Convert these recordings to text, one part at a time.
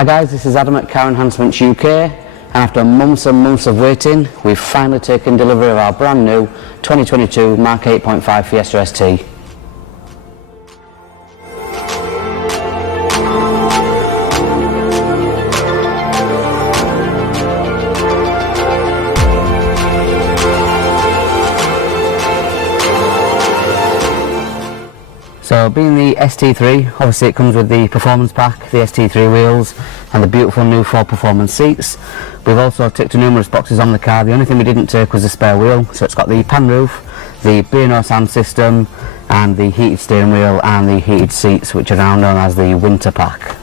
Hi guys, this is Adam at Car Enhancements UK, and after months and months of waiting, we've finally taken delivery of our brand new 2022 MK8.5 Fiesta ST. So being the ST3, obviously it comes with the performance pack, the ST3 wheels and the beautiful new Ford Performance seats. We've also ticked numerous boxes on the car. The only thing we didn't take was the spare wheel. So it's got the pan roof, the B&O sound system and the heated steering wheel and the heated seats, which are now known as the winter pack.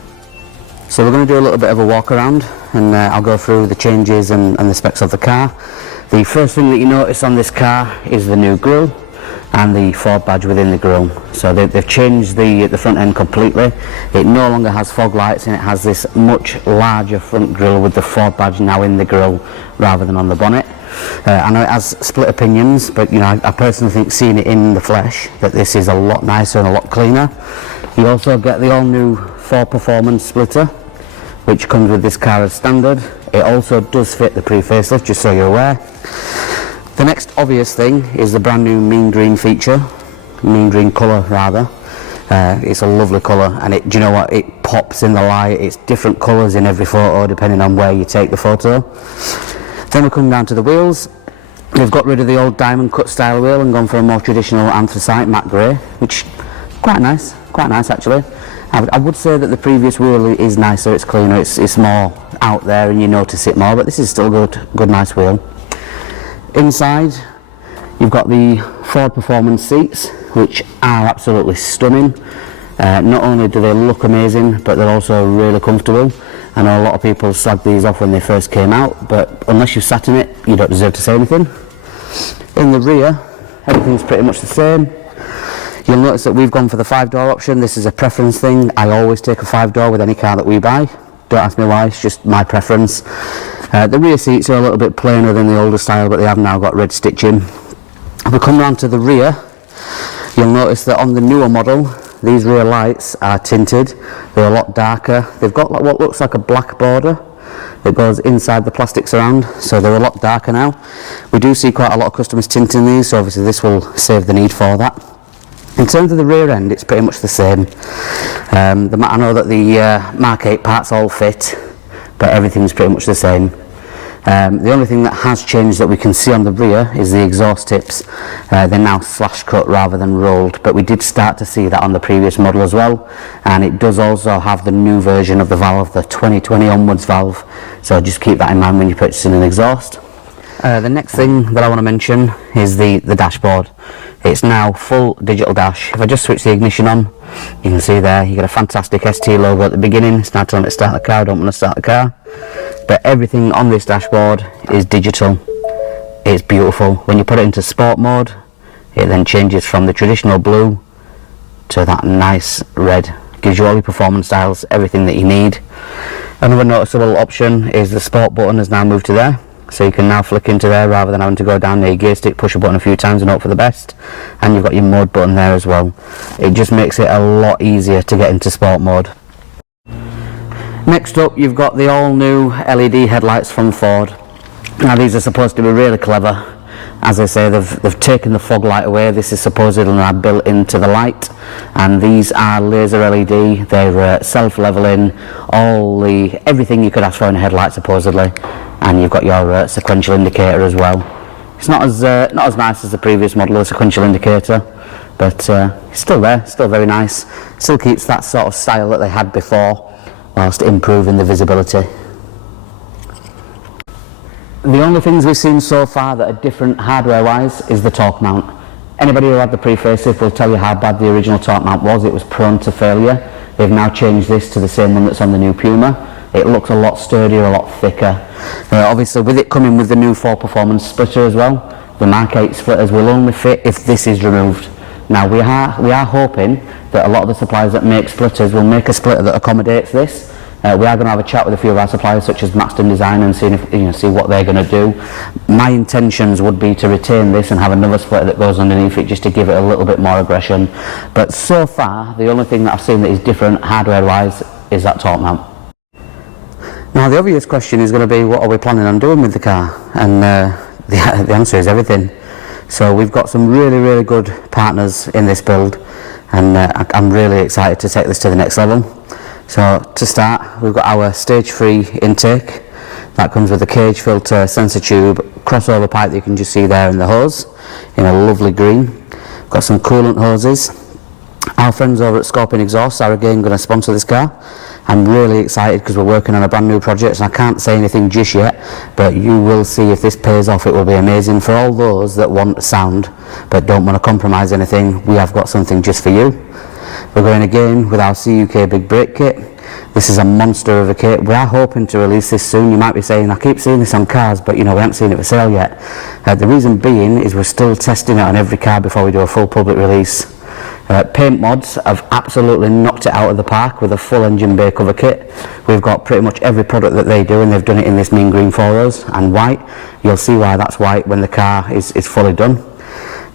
So we're going to do a little bit of a walk around, and I'll go through the changes and the specs of the car. The first thing that you notice on this car is the new grille and the Ford badge within the grille. So they've changed the front end completely. It no longer has fog lights, and it has this much larger front grille with the Ford badge now in the grille rather than on the bonnet. I know it has split opinions, but you know, I personally think, seeing it in the flesh, that this is a lot nicer and a lot cleaner. You also get the all new Ford Performance splitter, which comes with this car as standard. It also does fit the pre-facelift, just so you're aware. The next obvious thing is the brand new mean green feature, mean green colour rather. It's a lovely colour, and do you know what, it pops in the light. It's different colours in every photo depending on where you take the photo. Then we come down to the wheels. We've got rid of the old diamond cut style wheel and gone for a more traditional anthracite matte grey, which quite nice actually. I would say that the previous wheel is nicer, it's cleaner, it's more out there and you notice it more, but this is still good nice wheel. Inside, you've got the Ford Performance seats, which are absolutely stunning. Not only do they look amazing, but they're also really comfortable. I know a lot of people slagged these off when they first came out, but unless you've sat in it, you don't deserve to say anything. In the rear, everything's pretty much the same. You'll notice that we've gone for the 5-door option. This is a preference thing. I always take a 5-door with any car that we buy. Don't ask me why, it's just my preference. The rear seats are a little bit plainer than the older style, but they have now got red stitching. If we come round to the rear, you'll notice that on the newer model, these rear lights are tinted. They're a lot darker. They've got like what looks like a black border that goes inside the plastic surround, so they're a lot darker now. We do see quite a lot of customers tinting these, so obviously this will save the need for that. In terms of the rear end, it's pretty much the same. I know that the Mark 8 parts all fit, but everything's pretty much the same. The only thing that has changed that we can see on the rear is the exhaust tips. They're now slash cut rather than rolled, but we did start to see that on the previous model as well, and it does also have the new version of the valve, the 2020 onwards valve, so just keep that in mind when you're purchasing an exhaust. The next thing that I want to mention is the dashboard. It's now full digital dash. If I just switch the ignition on, you can see there you get a fantastic ST logo at the beginning. It's now telling it to start the car. I don't want to start the car, but everything on this dashboard is digital. It's beautiful. When you put it into sport mode, it then changes from the traditional blue to that nice red. Gives you all your performance styles, everything that you need. Another noticeable option is the sport button has now moved to there. So you can now flick into there rather than having to go down near your gear stick, push a button a few times and hope for the best. And you've got your mode button there as well. It just makes it a lot easier to get into sport mode. Next up, you've got the all new LED headlights from Ford. Now these are supposed to be really clever. As I say, they've taken the fog light away. This is supposedly now built into the light, and these are laser LED. They're self-leveling, everything you could ask for in a headlight supposedly. And you've got your sequential indicator as well. It's not as nice as the previous model, the sequential indicator, but it's still there, still very nice. Still keeps that sort of style that they had before, whilst improving the visibility. The only things we've seen so far that are different hardware-wise is the torque mount. Anybody who had the pre-facelift will tell you how bad the original torque mount was. It was prone to failure. They've now changed this to the same one that's on the new Puma. It looks a lot sturdier, a lot thicker. Obviously with it coming with the new Ford Performance splitter as well, the Mark 8 splitters will only fit if this is removed. Now we are hoping that a lot of the suppliers that make splitters will make a splitter that accommodates this. We are going to have a chat with a few of our suppliers such as Maxton Design and see what they're going to do. My intentions would be to retain this and have another splitter that goes underneath it just to give it a little bit more aggression. But so far the only thing that I've seen that is different hardware wise is that torque mount. Now the obvious question is going to be, what are we planning on doing with the car? And the answer is everything. So we've got some really good partners in this build, and I'm really excited to take this to the next level. So to start, we've got our stage 3 intake. That comes with a cage filter, sensor tube, crossover pipe that you can just see there in the hose in a lovely green. We've got some coolant hoses. Our friends over at Scorpion Exhaust are again going to sponsor this car. I'm really excited because we're working on a brand new project, and I can't say anything just yet, but you will see if this pays off. It will be amazing for all those that want sound but don't want to compromise anything. We have got something just for you. We're going again with our CEUK big brake kit. This is a monster of a kit. We are hoping to release this soon. You might be saying, I keep seeing this on cars, but you know, we haven't seen it for sale yet. The reason being is we're still testing it on every car before we do a full public release. Paint mods have absolutely knocked it out of the park with a full engine bay cover kit. We've got pretty much every product that they do, and they've done it in this mean green for us, and white. You'll see why that's white when the car is fully done.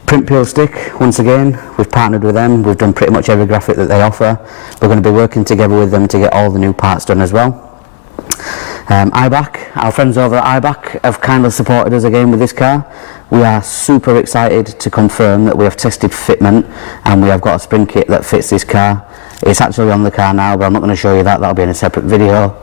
Print peel stick, once again, we've partnered with them. We've done pretty much every graphic that they offer. We're going to be working together with them to get all the new parts done as well. IBAC, our friends over at IBAC have kindly supported us again with this car. We are super excited to confirm that we have tested fitment, and we have got a spring kit that fits this car. It's actually on the car now, but I'm not going to show you that. That'll be in a separate video.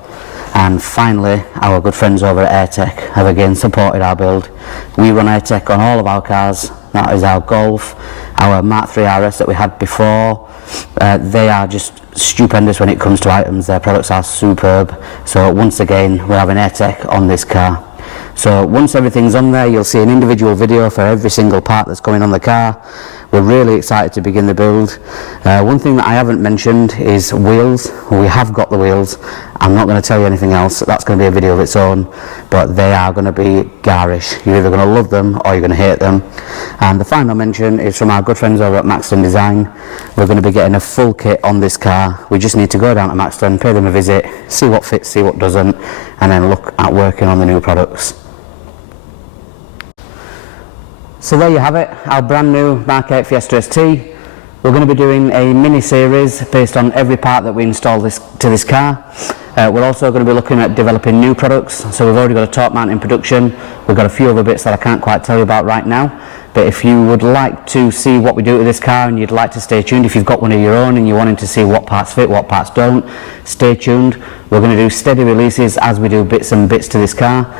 And finally, our good friends over at AirTech have again supported our build. We run AirTech on all of our cars. That is our Golf, our Mark III RS that we had before. They are just stupendous when it comes to items. Their products are superb. So once again, we're having AirTech on this car. So once everything's on there, you'll see an individual video for every single part that's going on the car. We're really excited to begin the build. One thing that I haven't mentioned is wheels. We have got the wheels. I'm not going to tell you anything else. That's going to be a video of its own, but they are going to be garish. You're either going to love them or you're going to hate them. And the final mention is from our good friends over at Maxton Design. We're going to be getting a full kit on this car. We just need to go down to Maxton, pay them a visit, see what fits, see what doesn't, and then look at working on the new products. So there you have it, our brand new MK8 Fiesta ST. We're going to be doing a mini series based on every part that we install to this car. We're also going to be looking at developing new products. So we've already got a torque mount in production. We've got a few other bits that I can't quite tell you about right now. But if you would like to see what we do to this car and you'd like to stay tuned, if you've got one of your own and you're wanting to see what parts fit, what parts don't, stay tuned. We're going to do steady releases as we do bits and bits to this car.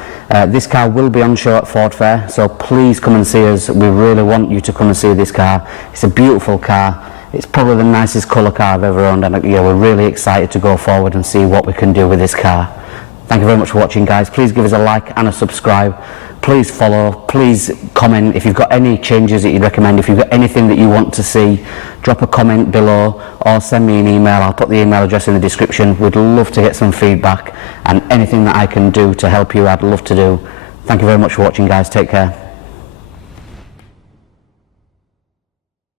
This car will be on show at Ford Fair, so please come and see us. We really want you to come and see this car. It's a beautiful car. It's probably the nicest colour car I've ever owned, and we're really excited to go forward and see what we can do with this car. Thank you very much for watching, guys. Please give us a like and a subscribe. Please follow, please comment. If you've got any changes that you'd recommend, if you've got anything that you want to see, drop a comment below or send me an email. I'll put the email address in the description. We'd love to get some feedback, and anything that I can do to help you, I'd love to do. Thank you very much for watching, guys. Take care.